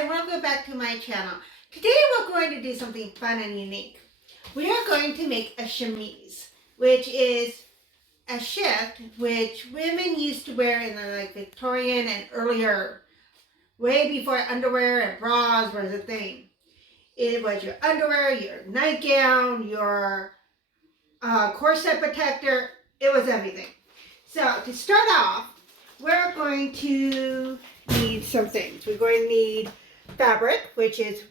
and welcome back to my channel. Today we're going to do something fun and unique. We are going to make a chemise, which is a shift which women used to wear in the Victorian and earlier, way before underwear and bras was a thing. It was your underwear, your nightgown, your corset protector. It was everything. So to start off, we're going to need some things. We're going to need fabric, which is,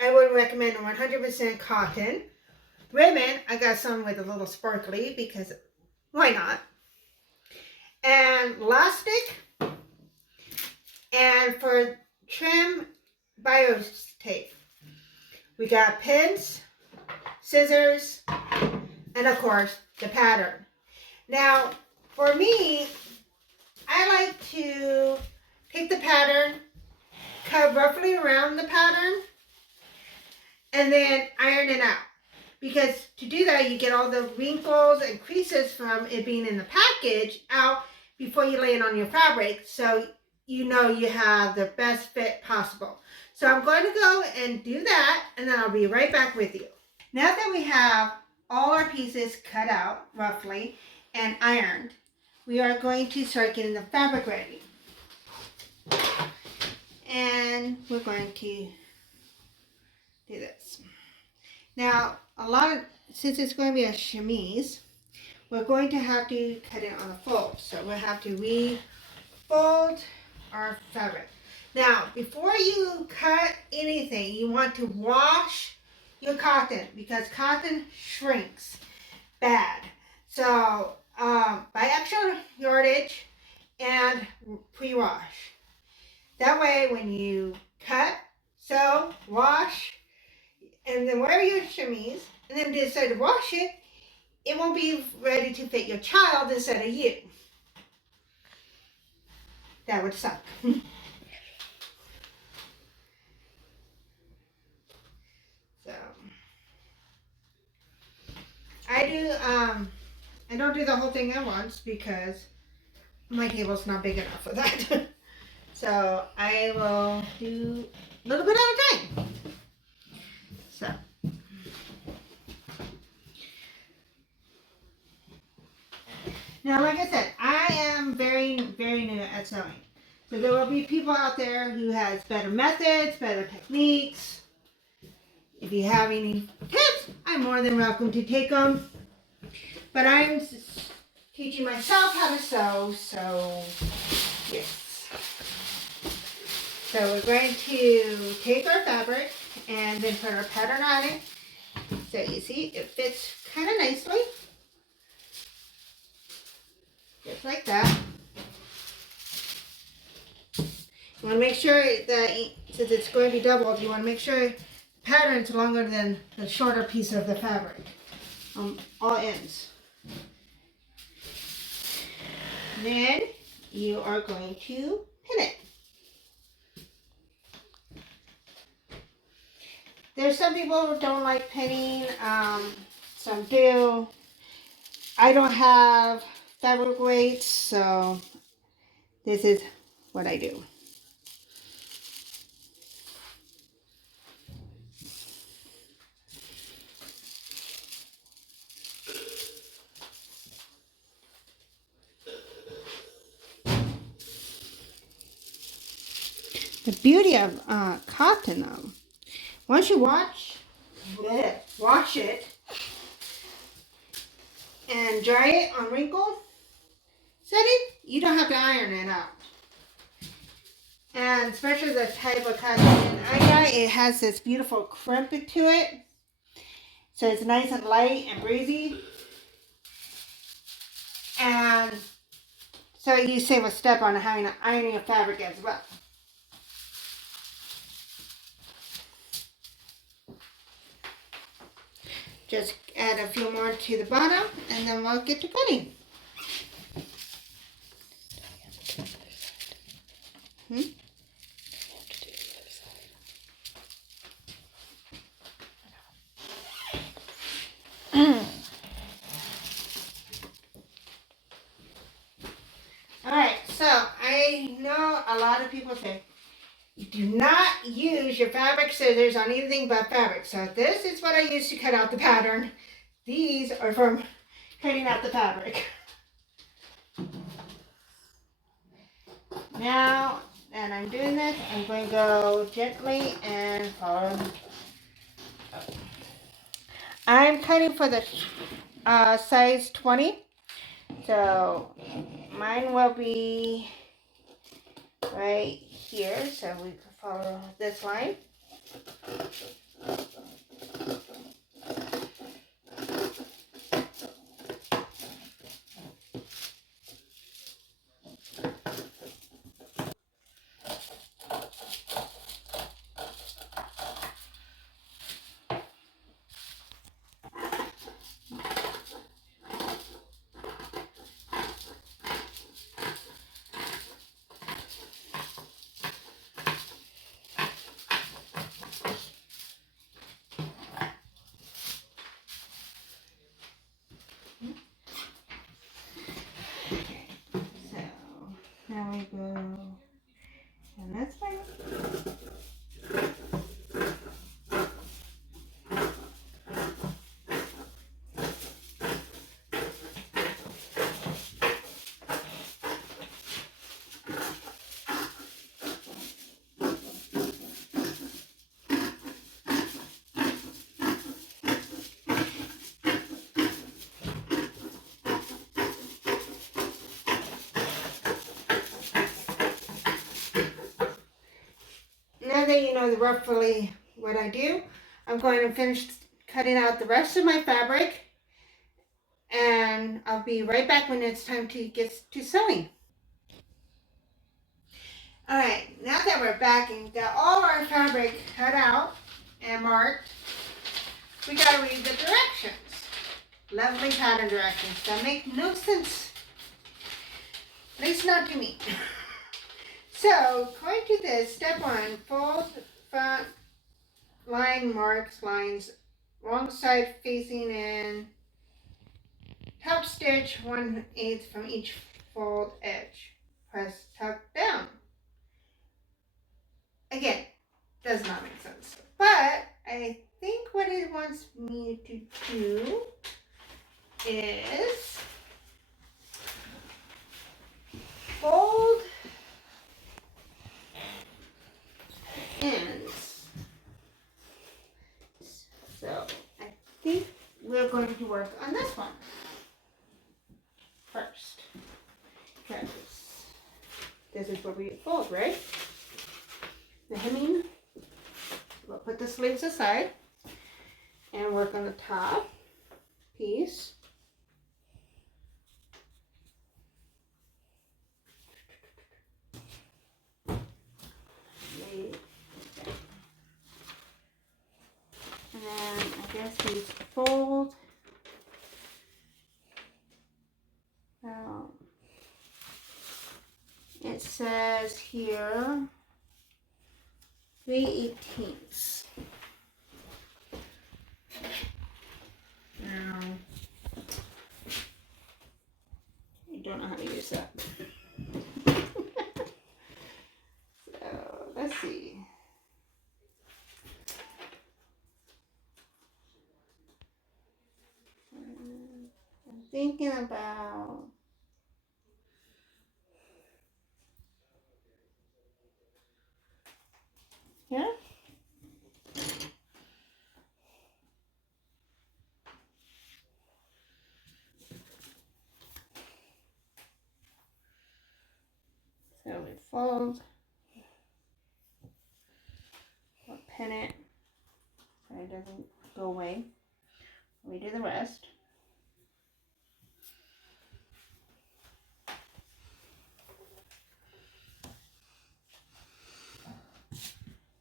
I would recommend 100% cotton. Ribbon, I got some with a little sparkly because why not? And elastic. And for trim, bios tape. We got pins, scissors, and of course the pattern. Now, for me, I like to take the pattern, cut roughly around the pattern, and then iron it out. Because to do that, you get all the wrinkles and creases from it being in the package out before you lay it on your fabric, so you know you have the best fit possible. So I'm going to go and do that, and then I'll be right back with you. Now that we have all our pieces cut out roughly and ironed, we are going to start getting the fabric ready. And we're going to do this. Now, since it's going to be a chemise, we're going to have to cut it on a fold. So we'll have to re-fold our fabric. Now, before you cut anything, you want to wash your cotton because cotton shrinks bad. So, buy extra yardage and pre-wash. That way, when you cut, sew, wash, and then wear your chemise, and then decide to wash it, it won't be ready to fit your child instead of you. That would suck. So, I don't do the whole thing at once because my table's not big enough for that. So I will do a little bit at a time. So now, like I said, I am very, very new at sewing. So there will be people out there who has better methods, better techniques. If you have any tips, I'm more than welcome to take them. But I'm teaching myself how to sew, so yes. So we're going to take our fabric and then put our pattern on it. So you see, it fits kind of nicely. Just like that. You want to make sure that, since it's going to be doubled, you want to make sure the pattern's longer than the shorter piece of the fabric on all ends. Then you are going to pin it. There's some people who don't like pinning, some do. I don't have fabric weights, so this is what I do. The beauty of cotton, though, once you wash it and dry it on wrinkle setting, you don't have to iron it out. And especially the type of cotton I got, it has this beautiful crimp to it. So it's nice and light and breezy. And so you save a step on having to iron your fabric as well. Just add a few more to the bottom, and then we'll get to cutting. Alright, so I know a lot of people say, do do not use your fabric scissors on anything but fabric. So this is what I use to cut out the pattern. These are from cutting out the fabric. Now that I'm doing this, I'm going to go gently and follow. I'm cutting for the size 20. So mine will be right here. So we can follow this line. Now we go, and that's way. Now that you know roughly what I do, I'm going to finish cutting out the rest of my fabric, and I'll be right back when it's time to get to sewing. Alright, now that we're back and got all our fabric cut out and marked, we gotta read the directions. Lovely pattern directions that make no sense, at least not to me. So, going to this, step 1, fold front line marks lines wrong side facing in, top stitch 1/8 from each fold edge. Press tuck down. Again, does not make sense. But I think what it wants me to do is fold ends. So I think we're going to work on this one first. Because this is where we fold, right? The hemming. We'll put the sleeves aside and work on the top piece. And then I guess we fold. It says here 3/18. Now, I don't know how to use that. So, let's see. I'm thinking about yeah. So we fold, we'll pin it so it doesn't go away. We do the rest.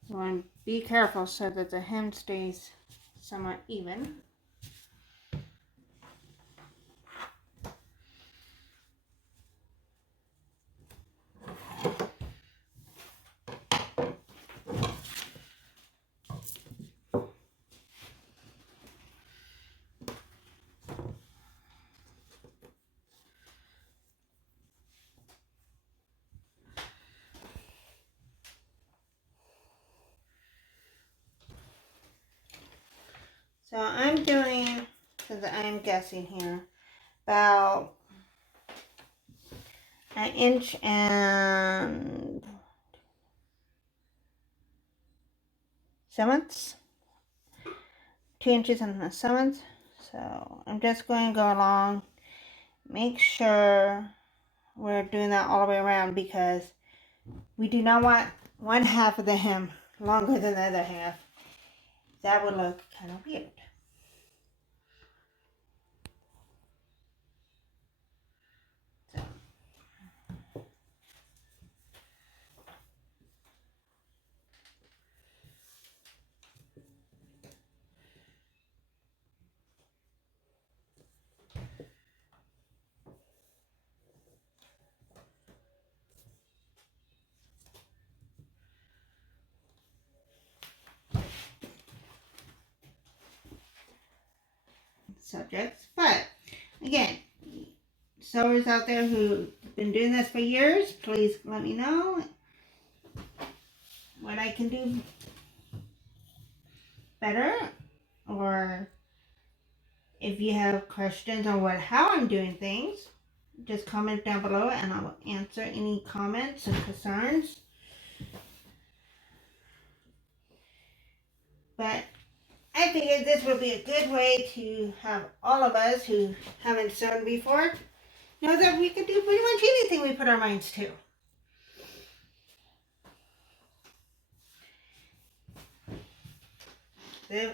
You want to be careful so that the hem stays somewhat even. So I'm doing, because I'm guessing here, about 1 and 7/7, 2 and 1/7. So I'm just going to go along, make sure we're doing that all the way around, because we do not want one half of the hem longer than the other half. That would look kind of weird. So. Subjects, but again, sewers out there who've been doing this for years, please let me know what I can do better, or if you have questions on how I'm doing things, just comment down below and I will answer any comments and concerns. But I figured this would be a good way to have all of us who haven't sewn before know that we can do pretty much anything we put our minds to.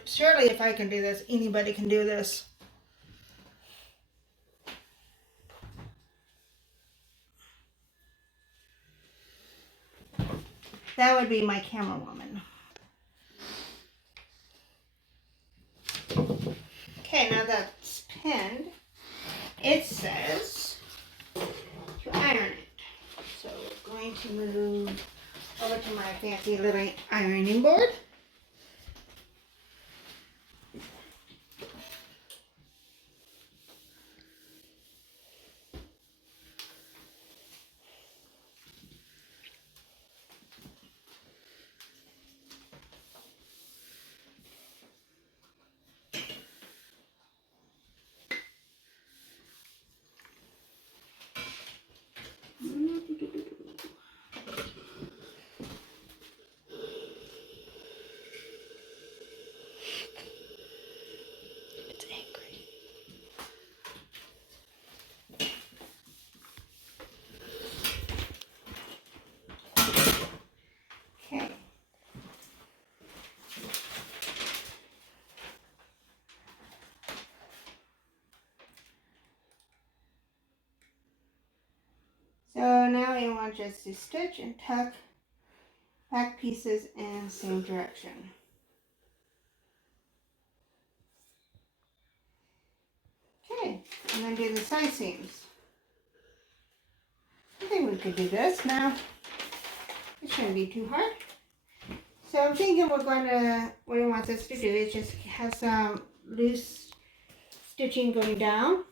Surely if I can do this, anybody can do this. That would be my camera woman. Okay, now that's pinned, it says to iron it. So we're going to move over to my fancy little ironing board. It's angry. Okay. So now we want just to stitch and tuck back pieces in the same direction. Okay, and then do the side seams. I think we could do this now. It shouldn't be too hard. So I'm thinking what we want this to do is just have some loose stitching going down.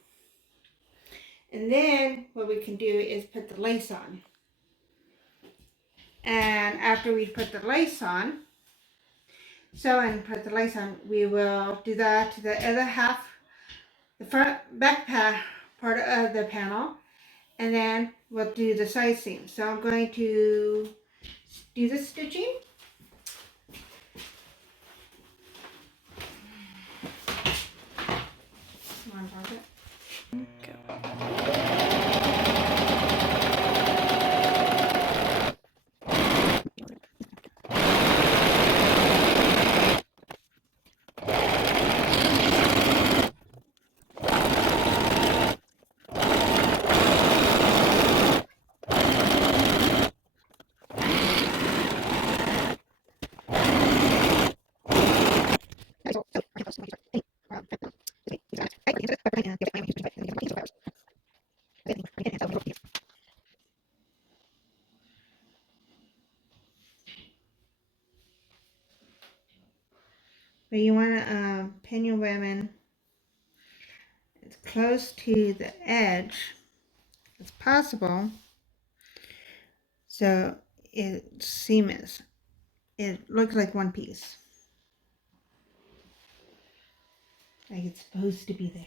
And then what we can do is put the lace on. And after we put the lace on, put the lace on, we will do that to the other half, the back part of the panel, and then we'll do the side seam. So I'm going to do the stitching. But you want to pin your ribbon as close to the edge as possible, so it's seamless. It looks like one piece. like it's supposed to be there.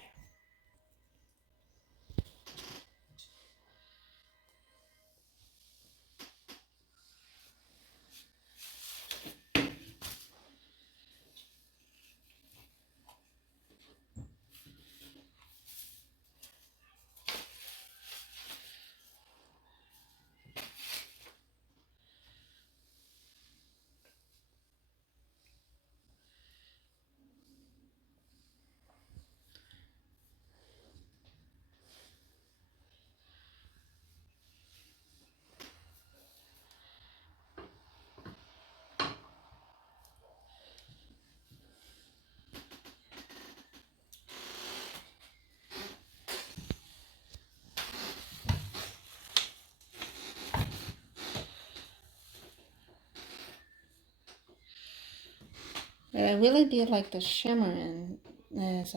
But I really do like the shimmer in this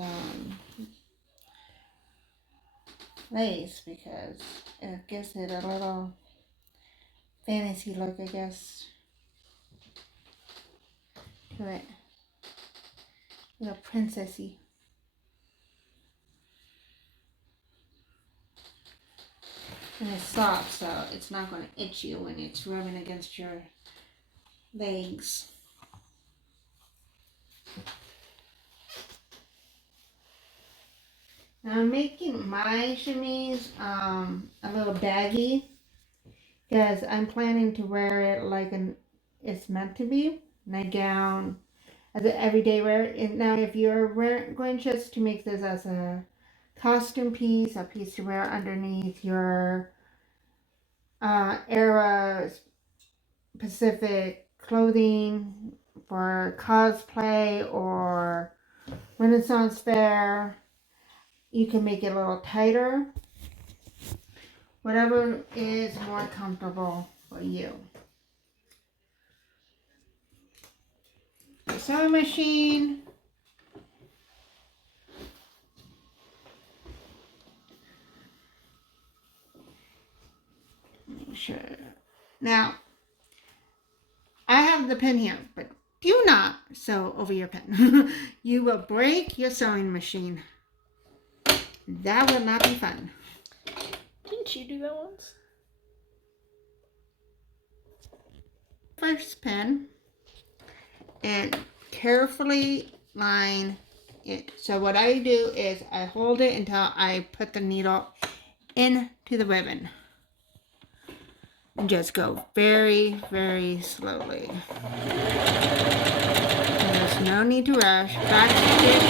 lace because it gives it a little fantasy look, I guess, to it. A little princessy. And it's soft, so it's not going to itch you when it's rubbing against your legs. Now I'm making my chemise a little baggy because I'm planning to wear it like it's meant to be, nightgown, as an everyday wear. Now, if you're going just to make this as a costume piece, a piece to wear underneath your era Pacific clothing for cosplay or Renaissance fair, you can make it a little tighter. Whatever is more comfortable for you. The sewing machine. Make sure. Now, I have the pen here, but do not sew over your pen. You will break your sewing machine. That will not be fun. Didn't you do that once? First pen and carefully line it. So what I do is I hold it until I put the needle into the ribbon. And just go very, very slowly. And there's no need to rush. Back it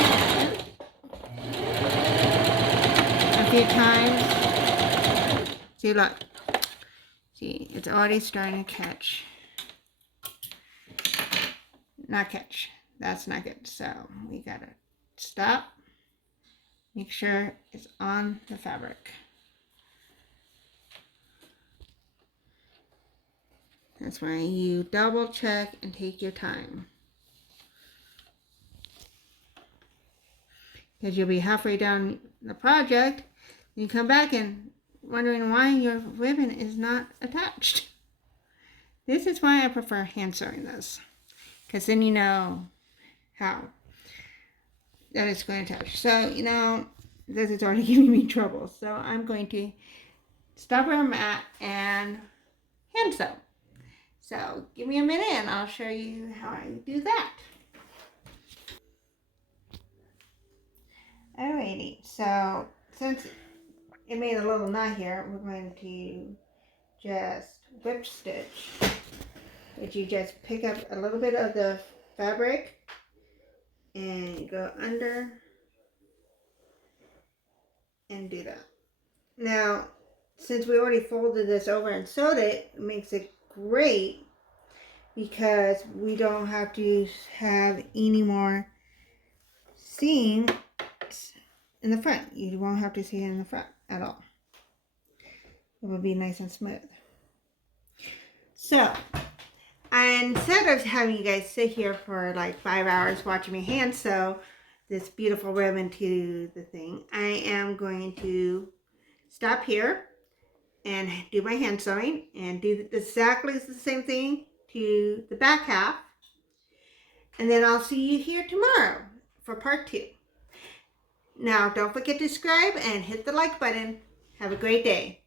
a few times. See, look. See, it's already starting to catch. Not catch. That's not good. So we gotta stop. Make sure it's on the fabric. That's why you double check and take your time. Because you'll be halfway down the project, and you come back and wondering why your ribbon is not attached. This is why I prefer hand sewing this. Because then you know how that it's going to attach. So, you know, this is already giving me trouble. So I'm going to stop where I'm at and hand sew. So give me a minute and I'll show you how I do that. Alrighty, so since it made a little knot here, we're going to just whip stitch. But you just pick up a little bit of the fabric and go under and do that. Now, since we already folded this over and sewed it, it makes it great because we don't have to have any more seams in the front. You won't have to see it in the front at all. It will be nice and smooth. So, instead of having you guys sit here for like 5 hours watching me hand sew this beautiful ribbon to the thing, I am going to stop here and do my hand sewing and do exactly the same thing to the back half. And then I'll see you here tomorrow for part 2. Now, don't forget to subscribe and hit the like button. Have a great day.